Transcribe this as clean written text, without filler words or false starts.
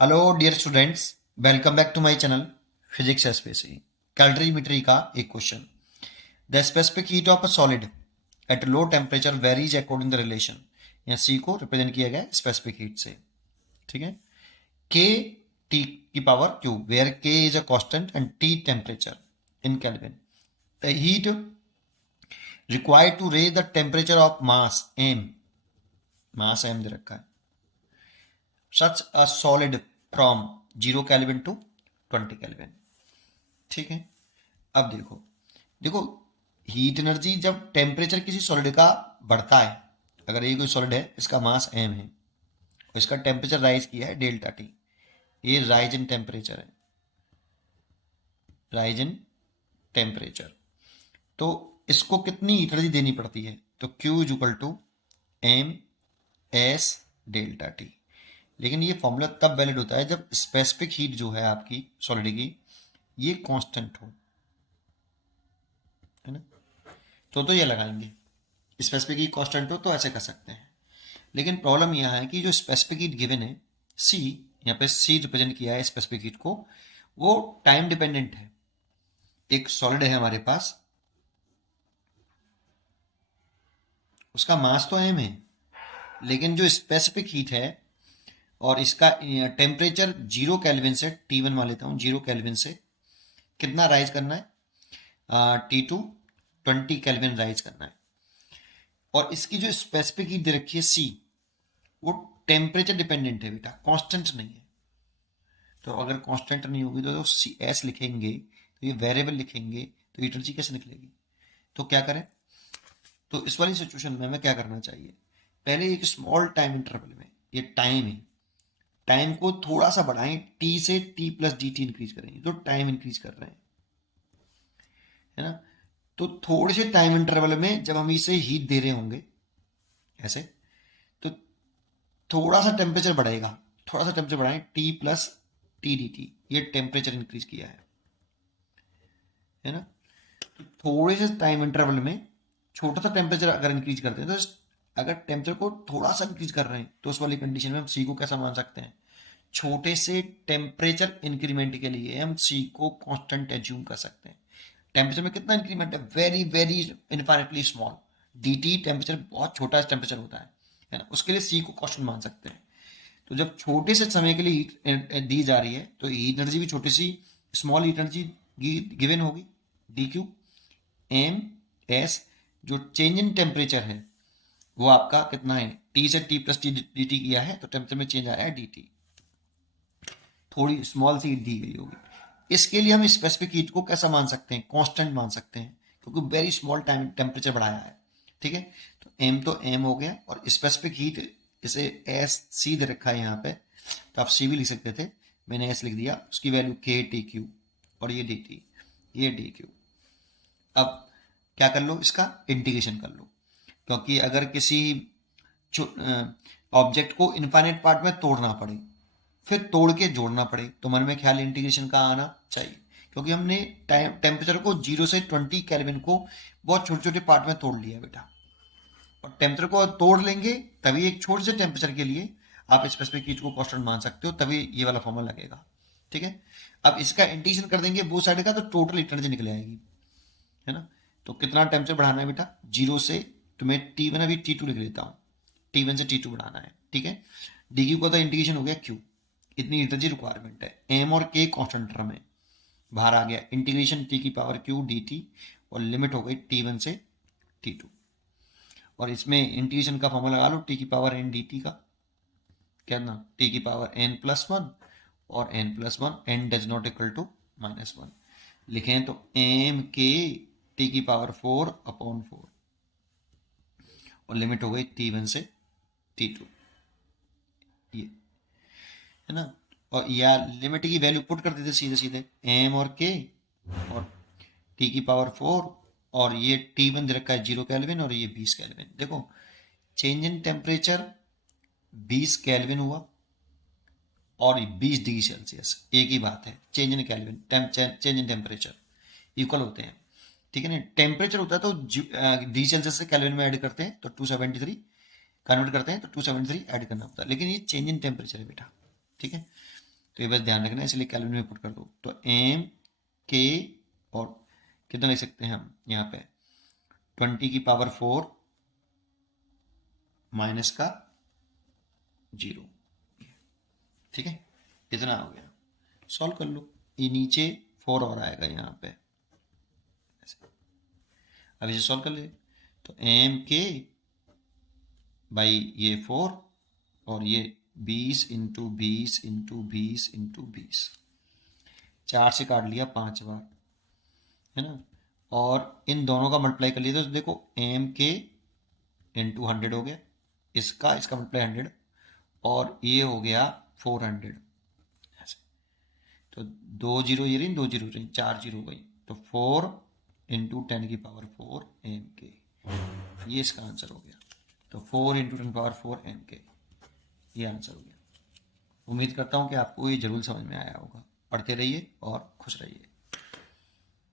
Hello dear students, welcome back to my channel physics SPC. Calorimetry का एक question. The specific heat of a solid at low temperature varies according the relation. यहाँ C को represent किया गया है specific heat से। ठीक है। के टी की power Q, where K is a constant and T temperature in kelvin. The heat required to raise the temperature of mass M दे रखा है, such a solid from 0 kelvin to 20 kelvin. ठीक है। अब देखो देखो heat energy जब temperature किसी सॉलिड का बढ़ता है, अगर ये कोई सॉलिड है, इसका मास एम है और इसका टेम्परेचर राइज किया है डेल्टा टी, ये राइज इन टेम्परेचर है, राइज इन टेम्परेचर। तो इसको कितनी हीट एनर्जी देनी पड़ती है? तो Q is equal to m s delta t. लेकिन ये फॉर्मूला तब वैलिड होता है जब स्पेसिफिक हीट जो है आपकी सॉलिड की, ये कांस्टेंट हो, है ना। तो ये लगाएंगे स्पेसिफिक हीट कांस्टेंट हो तो ऐसे कर सकते हैं। लेकिन प्रॉब्लम यह है कि जो स्पेसिफिक हीट गिवन है सी, यहाँ पे सी रिप्रेजेंट किया है स्पेसिफिक हीट को, वो टाइम डिपेंडेंट है। एक सॉलिड है हमारे पास, उसका मास तो एम है, लेकिन जो स्पेसिफिक हीट है और इसका टेम्परेचर 0 केल्विन से, T1 मान लेता हूँ, 0 केल्विन से कितना राइज करना है, T2 20 केल्विन राइज करना है। और इसकी जो स्पेसिफिक हीट दे रखी है सी, वो टेम्परेचर डिपेंडेंट है बेटा, कांस्टेंट नहीं है। तो अगर कांस्टेंट नहीं होगी तो सी एस लिखेंगे, तो ये वेरिएबल लिखेंगे, तो एनर्जी कैसे निकलेगी? तो क्या करें? तो इस वाली सिचुएशन में हमें क्या करना चाहिए? पहले एक स्मॉल टाइम इंटरवल में, ये टाइम है, टाइम को थोड़ा सा बढ़ाएं, टी से T plus D T increase करेंगे, तो टाइम इंक्रीज कर रहे हैं, है ना। तो थोड़े से टाइम इंटरवल में जब हम इसे हीट दे रहे होंगे ऐसे, तो थोड़ा सा टेम्परेचर बढ़ेगा, थोड़ा सा टेम्परेचर बढ़ाएं, T plus T D T, ये टेम्परेचर इंक्रीज किया है ना। तो थोड़े से टाइम इंटरवल में छोटा सा टेम्परेचर अगर इंक्रीज करते हैं, तो अगर टेम्परेचर को थोड़ा सा इंक्रीज कर रहे हैं, तो उस वाली कंडीशन में हम सी को कैसा मान सकते हैं? छोटे से टेम्परेचर इंक्रीमेंट के लिए हम सी को कांस्टेंट एज्यूम कर सकते हैं। टेम्परेचर में कितना इंक्रीमेंट है? Very very infinitely small, D T temperature बहुत छोटा टेम्परेचर होता है ना, उसके लिए सी को कांस्टेंट मान सकते हैं। तो जब छोटे से समय के लिए हीट दी जा रही है, तो हीट एनर्जी भी छोटी C small heat energy given होगी, डी क्यू एम एस। जो चेंज इन टेम्परेचर है वो आपका कितना है? टी से T plus T D T किया है, तो टेम्परेचर में चेंज आया है डी टी, थोड़ी स्मॉल सी हीट दी गई होगी। इसके लिए हम स्पेसिफिक हीट को कैसा मान सकते हैं? कांस्टेंट मान सकते हैं, क्योंकि वेरी स्मॉल टाइम टेम्परेचर बढ़ाया है। ठीक है। तो एम हो गया, और स्पेसिफिक हीट इसे एस सी दे रखा है यहाँ पे, तो आप सी भी लिख सकते थे, मैंने एस लिख दिया, उसकी वैल्यू के टी क्यू, और ये डी टी, ये डी क्यू। अब क्या कर लो, इसका इंटीग्रेशन कर लो, क्योंकि अगर किसी ऑब्जेक्ट को इनफाइनाइट पार्ट में तोड़ना पड़े, फिर तोड़ के जोड़ना पड़े, तो मन में ख्याल इंटीग्रेशन का आना चाहिए, क्योंकि हमने टेम्परेचर को 0 से 20 केल्विन को बहुत छोटे छोटे पार्ट में तोड़ लिया बेटा। और टेम्परेचर को तोड़ लेंगे तभी एक छोटे से टेम्परेचर के लिए आप स्पेसिफिक हीट को कांस्टेंट मान सकते हो, तभी ये वाला फॉर्मूला लगेगा। ठीक है। अब इसका इंटीग्रेशन कर देंगे वो साइड का, तो टोटल हीट एनर्जी निकल आएगी, है ना। तो कितना टेम्परेचर बढ़ाना है बेटा? 0 से, तो मैं T1 अभी T2 लिख लेता हूँ, T1 से T2 बढ़ाना है। ठीक है। डी क्यू का तो इंटीग्रेशन हो गया क्यू, इतनी एनर्जी रिक्वायरमेंट है, एम और के कांस्टेंट टर्म में बाहर आ गया, इंटीग्रेशन टी की पावर क्यू डी टी, और लिमिट हो गई T1 से T2। और इसमें इंटीग्रेशन का फॉर्मूला लगा लो, टी की पावर एन डी टी का, क्या ना, टी की पावर एन प्लस वन, और n plus one, n does not equal to -1 लिखें, तो एम के टी की पावर 4/4, और लिमिट हो गई T1 से T2, ये, है ना। और या लिमिट की वैल्यू पुट कर देते सीधे सीधे, एम और के, और टी की पावर 4, और ये T1 दे रखा है 0 केल्विन, और ये 20 केल्विन। देखो चेंज इन टेम्परेचर 20 केल्विन हुआ, और 20 डिग्री सेल्सियस, एक ही बात है, change in kelvin change in temperature equal होते हैं। ठीक है ना। टेम्परेचर होता है तो डिग्री सेल्सियस से केल्विन में ऐड करते हैं, तो 273 कन्वर्ट करते हैं, तो 273 ऐड करना होता है, लेकिन ये चेंज इन टेम्परेचर है बेटा। ठीक है। तो ये बस ध्यान रखना, इसलिए केल्विन में पुट कर दो। तो एम के और कितना लिख सकते हैं हम यहाँ पे 20⁴ माइनस का 0। ठीक है, इतना हो गया। सॉल्व कर लो, ये नीचे 4 और आएगा यहाँ पे। अब इसे सॉल्व कर ले, तो एम के बाई ये 4 और ये 20 इंटू 20 इंटू 20 इंटू 20, 4 से काट लिया 5 बार, है ना। और इन दोनों का मल्टीप्लाई कर लिया तो देखो एम के इंटू 100 हो गया, इसका मल्टीप्लाई 100, और ये हो गया 400। तो 2 जीरो ये रही, 2 जीरो रही, 4 जीरो हो गई, तो 4 इंटू 10⁴ एम के, ये इसका आंसर हो गया। तो 4 इंटू 10⁴ एम के, ये आंसर हो गया। उम्मीद करता हूँ कि आपको ये जरूर समझ में आया होगा। पढ़ते रहिए और खुश रहिए।